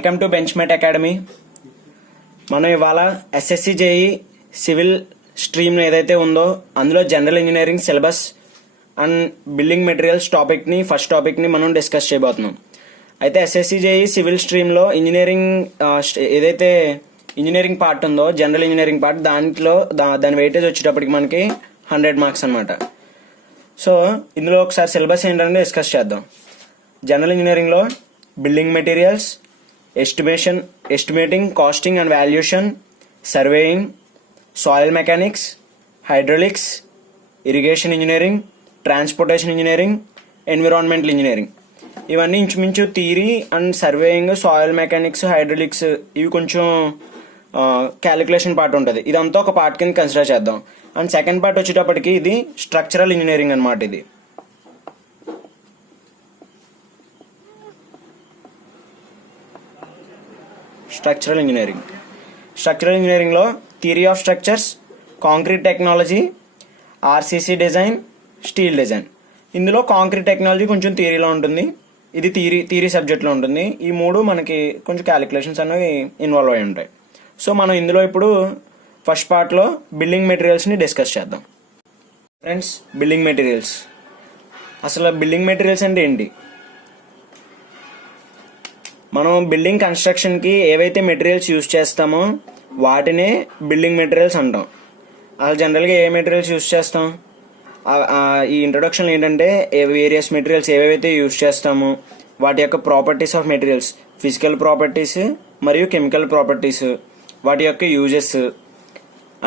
Welcome to బెంచ్మేట్ academy. మనం ఇవాళ SSC JEE civil stream ఏదైతే ఉందో అందులో general engineering syllabus and building materials first టాపిక్ని మనం డిస్కస్ చేయబోతున్నాం. అయితే ఎస్ఎస్సి జేఈ సివిల్ స్ట్రీమ్లో ఏదైతే ఇంజనీరింగ్ పార్ట్ ఉందో జనరల్ ఇంజనీరింగ్ పార్ట్ దాని వెయిటేజ్ వచ్చేటప్పటికి మనకి 100 మార్క్స్ అనమాట. సో ఇందులో ఒకసారి సిలబస్ ఏంటంటే డిస్కస్ చేద్దాం. జనరల్ ఇంజనీరింగ్లో building materials, estimating, costing and valuation, surveying, soil mechanics, hydraulics, irrigation engineering, transportation engineering, environmental engineering. ఇవన్నీ ఇంచుమించు theory and surveying, soil mechanics, hydraulics ఇవి కొంచెం క్యాలిక్యులేషన్ పార్ట్ ఉంటుంది. ఇదంతా ఒక పార్ట్ కింద కన్సిడర్ చేద్దాం. అండ్ సెకండ్ పార్ట్ వచ్చేటప్పటికి ఇది స్ట్రక్చరల్ ఇంజనీరింగ్ అనమాట. ఇది స్ట్రక్చరల్ ఇంజనీరింగ్లో theory of structures, concrete technology, RCC design, steel design. ఇందులో కాంక్రీట్ టెక్నాలజీ కొంచెం థియరీలో ఉంటుంది, ఇది థియరీ సబ్జెక్ట్లో ఉంటుంది. ఈ మూడు మనకి కొంచెం క్యాలిక్యులేషన్స్ అనేవి ఇన్వాల్వ్ అయి ఉంటాయి. సో మనం ఇందులో ఇప్పుడు ఫస్ట్ పార్ట్లో బిల్డింగ్ మెటీరియల్స్ని డిస్కస్ చేద్దాం. ఫ్రెండ్స్, బిల్డింగ్ మెటీరియల్స్, అసలు బిల్డింగ్ మెటీరియల్స్ అంటే ఏంటి? మనం బిల్డింగ్ కన్స్ట్రక్షన్కి ఏవైతే మెటీరియల్స్ యూజ్ చేస్తామో వాటినే బిల్డింగ్ మెటీరియల్స్ అంటాం. అసలు జనరల్గా ఏ మెటీరియల్స్ యూజ్ చేస్తాం? ఈ ఇంట్రొడక్షన్లో ఏంటంటే వేరియస్ మెటీరియల్స్ ఏవైతే యూజ్ చేస్తామో వాటి యొక్క properties of materials, physical properties మరియు కెమికల్ ప్రాపర్టీస్, వాటి యొక్క యూజెస్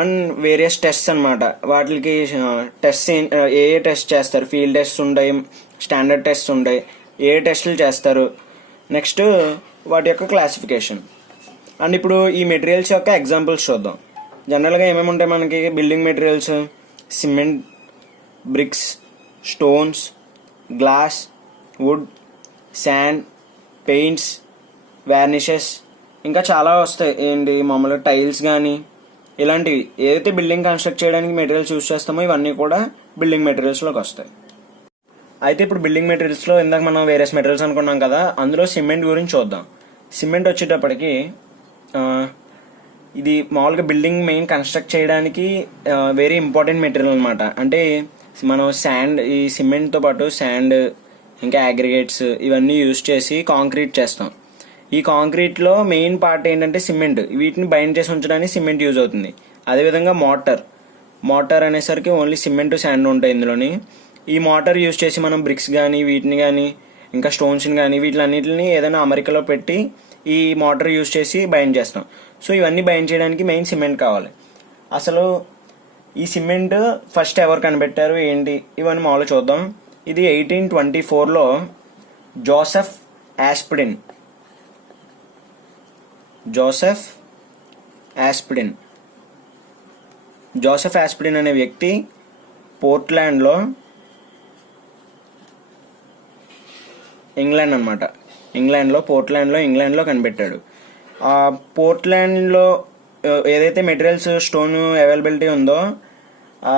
అండ్ వేరియస్ టెస్ట్స్ అనమాట. వాటికి టెస్ట్ ఏ టెస్ట్ చేస్తారు, ఫీల్డ్ టెస్ట్ ఉంటాయి, స్టాండర్డ్ టెస్ట్ ఉంటాయి, ఏ టెస్టులు చేస్తారు, నెక్స్ట్ వాటి యొక్క క్లాసిఫికేషన్. అండ్ ఇప్పుడు ఈ మెటీరియల్స్ యొక్క ఎగ్జాంపుల్స్ చూద్దాం. జనరల్గా ఏమేమి ఉంటాయి మనకి building materials? Cement, bricks, stones, glass, wood, sand, paints, varnishes, ఇంకా చాలా వస్తాయి. ఏంటి మామూలుగా టైల్స్ కానీ ఇలాంటివి ఏదైతే బిల్డింగ్ కన్స్ట్రక్ట్ చేయడానికి మెటీరియల్స్ యూజ్ చేస్తామో ఇవన్నీ కూడా బిల్డింగ్ మెటీరియల్స్లోకి వస్తాయి. అయితే ఇప్పుడు బిల్డింగ్ మెటీరియల్స్లో ఇందాక మనం వేరియస్ మెటీరియల్స్ అనుకున్నాం కదా, అందులో సిమెంట్ గురించి చూద్దాం. సిమెంట్ వచ్చేటప్పటికి ఇది మామూలుగా బిల్డింగ్ మెయిన్ కన్స్ట్రక్ట్ చేయడానికి వెరీ ఇంపార్టెంట్ మెటీరియల్ అనమాట. అంటే మనం ఈ సిమెంట్తో పాటు శాండ్, ఇంకా అగ్రిగేట్స్ ఇవన్నీ యూజ్ చేసి కాంక్రీట్ చేస్తాం. ఈ కాంక్రీట్లో మెయిన్ పార్ట్ ఏంటంటే సిమెంట్. వీటిని బైండ్ చేసి ఉంచడానికి సిమెంట్ యూజ్ అవుతుంది. అదేవిధంగా మోటార్ అనేసరికి ఓన్లీ సిమెంట్, శాండ్ ఉంటాయి ఇందులోని. ఈ మోటార్ యూజ్ చేసి మనం బ్రిక్స్ కానీ వీటిని కానీ ఇంకా స్టోన్స్ని కానీ వీటిలన్నిటిని ఏదైనా అమరికలో పెట్టి ఈ మోటార్ యూజ్ చేసి బైండ్ చేస్తాం. సో ఇవన్నీ బైండ్ చేయడానికి మెయిన్ సిమెంట్ కావాలి. అసలు ఈ సిమెంట్ ఫస్ట్ ఎవరు కనిపెట్టారు ఏంటి ఇవన్నీ మామూలుగా చూద్దాం. ఇది 1824లో జోసెఫ్ యాస్పిడిన్ అనే వ్యక్తి పోర్ట్లాండ్లో, ఇంగ్లాండ్లో కనిపెట్టాడు. ఆ పోర్ట్లాండ్లో ఏదైతే మెటీరియల్స్ స్టోన్ అవైలబిలిటీ ఉందో ఆ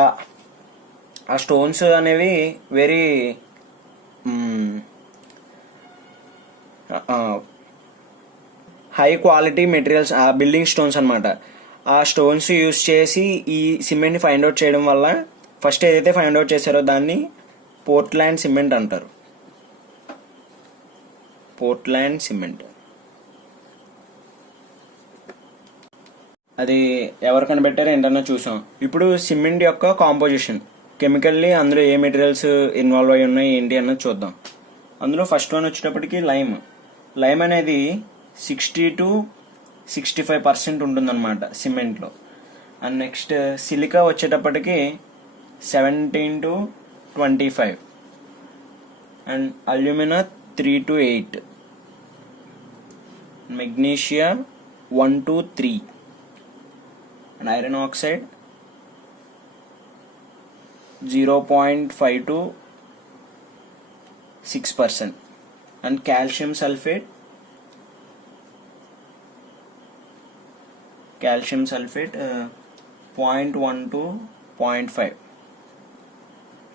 స్టోన్స్ అనేవి వెరీ హై క్వాలిటీ మెటీరియల్స్, ఆ బిల్డింగ్ స్టోన్స్ అనమాట. ఆ స్టోన్స్ యూజ్ చేసి ఈ సిమెంట్ని ఫైండ్ అవుట్ చేయడం వల్ల ఫస్ట్ ఏదైతే ఫైండ్ అవుట్ చేశారో దాన్ని పోర్ట్లాండ్ సిమెంట్ అంటారు. పోర్ట్లాండ్ సిమెంట్ అది ఎవరు కనిపెట్టారో ఏంటన్నా చూసాం. ఇప్పుడు సిమెంట్ యొక్క కాంపోజిషన్ కెమికల్లీ అందులో ఏ మెటీరియల్స్ ఇన్వాల్వ్ అయి ఉన్నాయి ఏంటి అన్నది చూద్దాం. అందులో ఫస్ట్ వన్ వచ్చేటప్పటికి లైమ్ అనేది 60 to 65% ఉంటుందన్నమాట సిమెంట్లో. అండ్ నెక్స్ట్ సిలికా వచ్చేటప్పటికి 17 to 25, and alumina 3 to 8, magnesia 1 to 3, and iron oxide 0.5 to 6%, and calcium sulphate 0.1 to 0.5,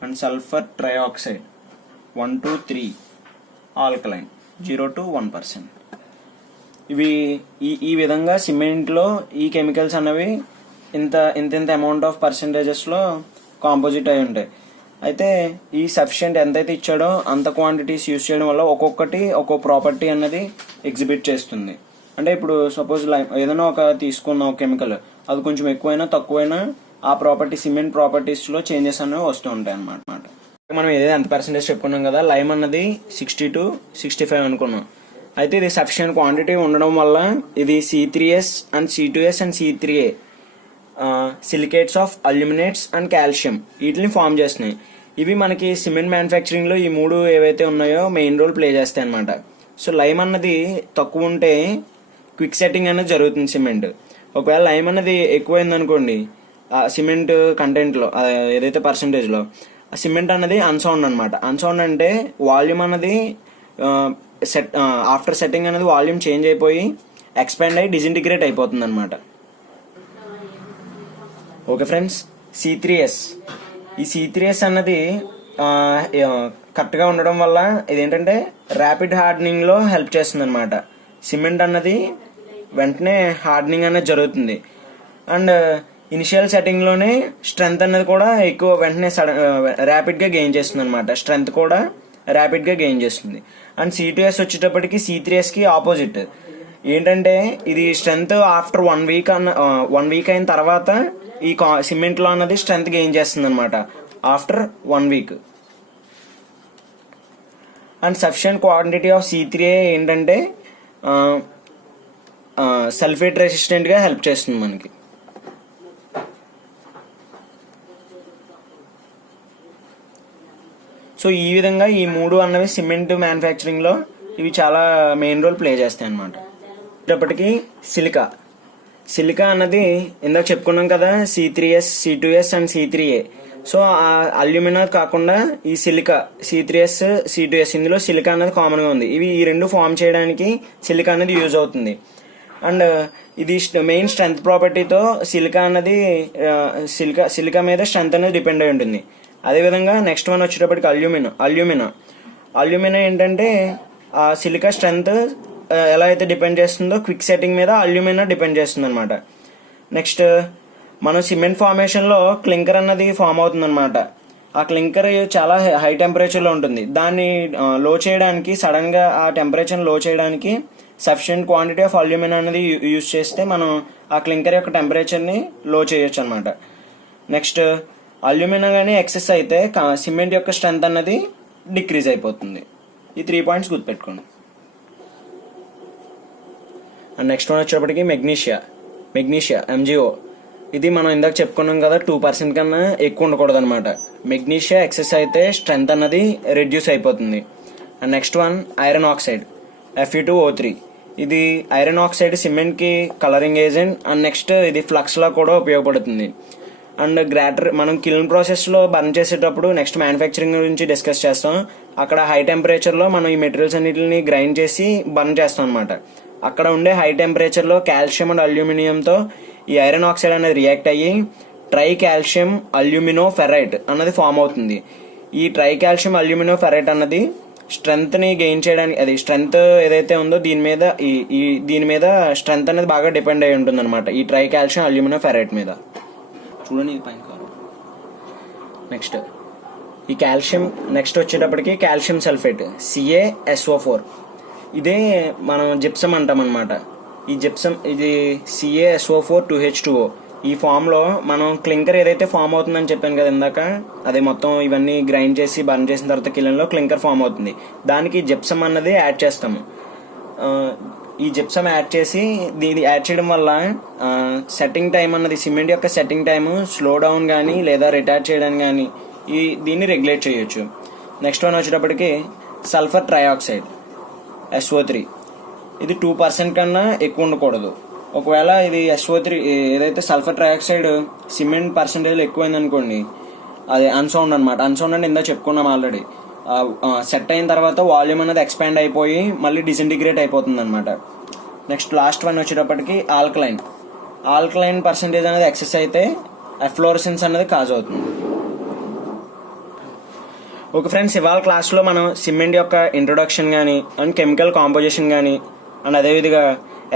and sulfur trioxide 1 to 3 alkaline 0 to 1%. ఇవి ఈ విధంగా సిమెంట్లో ఈ కెమికల్స్ అన్నవి ఇంత అమౌంట్ ఆఫ్ పర్సంటేజెస్లో కాంపోజిట్ అయి ఉంటాయి. అయితే ఈ సఫిషియెంట్ ఎంతైతే ఇచ్చాడో అంత క్వాంటిటీస్ యూజ్ చేయడం వల్ల ఒక్కొక్కటి ఒక్కో ప్రాపర్టీ అన్నది ఎగ్జిబిట్ చేస్తుంది. అంటే ఇప్పుడు సపోజ్ ఏదైనా ఒక తీసుకున్న ఒక కెమికల్ అది కొంచెం ఎక్కువైనా తక్కువైనా ఆ ప్రాపర్టీ సిమెంట్ ప్రాపర్టీస్లో చేంజెస్ అనేవి వస్తూ ఉంటాయి అన్నమాట. మనం ఏదైతే ఎంత పర్సెంటేజ్ చెప్పుకున్నాం కదా, లైమ్ అన్నది 60 to 65 అనుకున్నాం. అయితే ఇది సఫిషియెంట్ క్వాంటిటీ ఉండడం వల్ల ఇది C3S and C2S and C3A silicates of aluminates and calcium వీటిని ఫామ్ చేస్తున్నాయి. ఇవి మనకి సిమెంట్ మ్యానుఫ్యాక్చరింగ్లో ఈ మూడు ఏవైతే ఉన్నాయో మెయిన్ రోల్ ప్లే చేస్తాయి అనమాట. సో లైమ్ అన్నది తక్కువ ఉంటే క్విక్ సెట్టింగ్ అనేది జరుగుతుంది సిమెంట్. ఒకవేళ లైమ్ అన్నది ఎక్కువైంది అనుకోండి సిమెంట్ కంటెంట్లో ఏదైతే పర్సంటేజ్లో ఆ సిమెంట్ అన్నది అన్సౌండ్ అనమాట. అన్సౌండ్ అంటే వాల్యూమ్ అన్నది ఆఫ్టర్ సెట్టింగ్ అనేది వాల్యూమ్ చేంజ్ అయిపోయి ఎక్స్పాండ్ అయ్యి డిజింటిగ్రేట్ అయిపోతుంది అనమాట. ఓకే ఫ్రెండ్స్, C3S ఈ C3S అన్నది కరెక్ట్గా ఉండడం వల్ల ఇదేంటంటే ర్యాపిడ్ హార్డనింగ్లో హెల్ప్ చేస్తుంది అనమాట. సిమెంట్ అన్నది వెంటనే హార్డనింగ్ అనేది జరుగుతుంది. అండ్ ఇనిషియల్ సెట్టింగ్లోనే స్ట్రెంగ్త్ అన్నది కూడా ఎక్కువ వెంటనే ర్యాపిడ్గా గెయిన్ చేస్తుంది అనమాట. స్ట్రెంగ్త్ కూడా ర్యాపిడ్గా గెయిన్ చేస్తుంది. అండ్ C2S వచ్చేటప్పటికి C3Sకి ఆపోజిట్. ఏంటంటే ఇది స్ట్రెంగ్త్ ఆఫ్టర్ 1 వీక్ అయిన తర్వాత ఈ సిమెంట్లో అన్నది స్ట్రెంగ్త్ గెయిన్ చేస్తుంది అనమాట after 1 week. And sufficient quantity of C3A ఏంటంటే సల్ఫేట్ రెసిస్టెంట్గా హెల్ప్ చేస్తుంది మనకి. సో ఈ విధంగా ఈ మూడు అన్నవి సిమెంట్ మ్యానుఫ్యాక్చరింగ్లో ఇవి చాలా మెయిన్ రోల్ ప్లే చేస్తాయి అన్నమాట. ఇప్పటికీ సిలికా అన్నది ఇందాక చెప్పుకున్నాం కదా, C3S, C2S and C3A. So ఆ అల్యూమినా కాకుండా ఈ సిలికా C3S, C2S ఇందులో సిలికా అనేది కామన్గా ఉంది. ఇవి ఈ రెండు ఫామ్ చేయడానికి సిలికా అనేది యూజ్ అవుతుంది. అండ్ ఇది మెయిన్ స్ట్రెంగ్త్ ప్రాపర్టీతో సిలికా అన్నది సిలికా మీద స్ట్రెంగ్త్ అనేది డిపెండ్ అయి ఉంటుంది. అదేవిధంగా నెక్స్ట్ వన్ వచ్చేటప్పటికి అల్యూమినా ఏంటంటే ఆ సిలికా స్ట్రెంగ్త్ ఎలా అయితే డిపెండ్ చేస్తుందో క్విక్ సెట్టింగ్ మీద అల్యూమినా డిపెండ్ చేస్తుంది అనమాట. నెక్స్ట్ మనం సిమెంట్ ఫార్మేషన్లో క్లింకర్ అన్నది ఫామ్ అవుతుంది అనమాట. ఆ క్లింకర్ చాలా హై టెంపరేచర్లో ఉంటుంది. దాన్ని లో చేయడానికి సడన్గా ఆ టెంపరేచర్ లో చేయడానికి సఫిషియంట్ క్వాంటిటీ ఆఫ్ అల్యూమినా అనేది యూజ్ చేస్తే మనం ఆ క్లింకర్ యొక్క టెంపరేచర్ని లో చేయొచ్చు అనమాట. నెక్స్ట్ అల్యూమినా కానీ ఎక్సెస్ అయితే సిమెంట్ యొక్క స్ట్రెంగ్త్ అన్నది డిక్రీజ్ అయిపోతుంది. ఈ 3 పాయింట్స్ గుర్తుపెట్టుకోండి. అండ్ నెక్స్ట్ వన్ వచ్చేటప్పటికి మెగ్నీషియా MgO. ఇది మనం ఇందాక చెప్పుకున్నాం కదా 2% కన్నా ఎక్కువ ఉండకూడదు అనమాట. మెగ్నీషియా ఎక్సెస్ అయితే స్ట్రెంగ్త్ అన్నది రెడ్యూస్ అయిపోతుంది. And next one iron oxide Fe2O3. ఇది ఐరన్ ఆక్సైడ్ సిమెంట్కి కలరింగ్ ఏజెంట్. అండ్ నెక్స్ట్ ఇది ఫ్లక్స్లా కూడా ఉపయోగపడుతుంది. అండ్ మనం కిల్న్ ప్రాసెస్లో బర్న్ చేసేటప్పుడు నెక్స్ట్ మ్యానుఫ్యాక్చరింగ్ గురించి డిస్కస్ చేస్తాం. అక్కడ హై టెంపరేచర్లో మనం ఈ మెటీరియల్స్ అన్నిటిని గ్రైండ్ చేసి బర్న్ చేస్తాం అనమాట. అక్కడ ఉండే హై టెంపరేచర్లో కాల్షియం అండ్ అల్యూమినియంతో ఈ ఐరన్ ఆక్సైడ్ అనేది రియాక్ట్ అయ్యి ట్రై కాల్షియం అల్యూమినో ఫెరైట్ అన్నది ఫామ్ అవుతుంది. ఈ ట్రై కాల్షియం అల్యూమినో ఫెరైట్ అన్నది స్ట్రెంగ్త్ని గెయిన్ చేయడానికి, అది స్ట్రెంగ్త్ ఏదైతే ఉందో దీని మీద స్ట్రెంగ్త్ అనేది బాగా డిపెండ్ అయి ఉంటుంది అనమాట ఈ ట్రై కాల్షియం అల్యూమినో ఫెరైట్ మీద. చూడండి ఇది పైన. నెక్స్ట్ ఈ కాల్షియం నెక్స్ట్ వచ్చేటప్పటికి కాల్షియం సల్ఫేట్ CaSO4. ఇదే మనం జిప్సమ్ అంటాం అనమాట. ఈ జిప్సమ్ ఇది CaSO4 2H2O. ఈ ఫామ్లో మనం క్లింకర్ ఏదైతే ఫామ్ అవుతుందని చెప్పాను కదా ఇందాక, అదే మొత్తం ఇవన్నీ గ్రైండ్ చేసి బర్న్ చేసిన తర్వాత కిలన్లో క్లింకర్ ఫామ్ అవుతుంది. దానికి జిప్సమ్ అన్నది యాడ్ చేస్తాము. ఈ జిప్సమ్ యాడ్ చేసి దీన్ని యాడ్ చేయడం వల్ల సెట్టింగ్ టైం అన్నది సిమెంట్ యొక్క సెట్టింగ్ టైము స్లో డౌన్ కానీ లేదా రిటార్డ్ చేయడానికి కానీ దీన్ని రెగ్యులేట్ చేయొచ్చు. నెక్స్ట్ వన్ వచ్చేటప్పటికి సల్ఫర్ ట్రయాక్సైడ్ SO3. ఇది 2% కన్నా ఎక్కువ ఉండకూడదు. ఒకవేళ ఇది SO3 ఏదైతే సల్ఫర్ ట్రయాక్సైడ్ సిమెంట్ పర్సంటేజ్లో ఎక్కువైంది అనుకోండి, అది అన్సౌండ్ అనమాట. అన్సౌండ్ అంటే ఇందా చెప్పుకున్నాం ఆల్రెడీ. సెట్ అయిన తర్వాత వాల్యూమ్ అనేది ఎక్స్పాండ్ అయిపోయి మళ్ళీ డిసింటిగ్రేట్ అయిపోతుంది అనమాట. నెక్స్ట్ లాస్ట్ వన్ వచ్చేటప్పటికి ఆల్కలైన్ పర్సంటేజ్ అనేది ఎక్సెస్ అయితే ఎఫ్లోరసెన్స్ అనేది కాజ్ అవుతుంది. ఓకే ఫ్రెండ్స్, ఇవాళ క్లాస్లో మనం సిమెంట్ యొక్క ఇంట్రొడక్షన్ కానీ అండ్ కెమికల్ కాంపోజిషన్ కానీ అండ్ అదేవిధంగా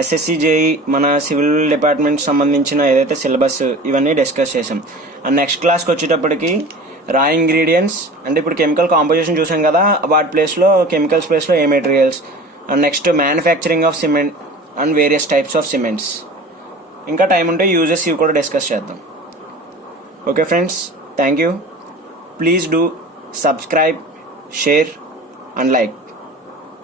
ఎస్ఎస్సి జేఈ మన సివిల్ డిపార్ట్మెంట్ సంబంధించిన ఏదైతే సిలబస్ ఇవన్నీ డిస్కస్ చేసాం. అండ్ నెక్స్ట్ క్లాస్కి వచ్చేటప్పటికి రా ఇంగ్రీడియంట్స్ అంటే ఇప్పుడు కెమికల్ కాంపోజిషన్ చూసాం కదా, వాటి ప్లేస్లో కెమికల్స్ ప్లేస్లో ఏ materials, and next manufacturing of cement and various types of cements. ఇంకా టైం ఉంటే యూజెస్ ఇవి కూడా డిస్కస్ చేద్దాం. Okay friends, thank you. Please do subscribe, share and like.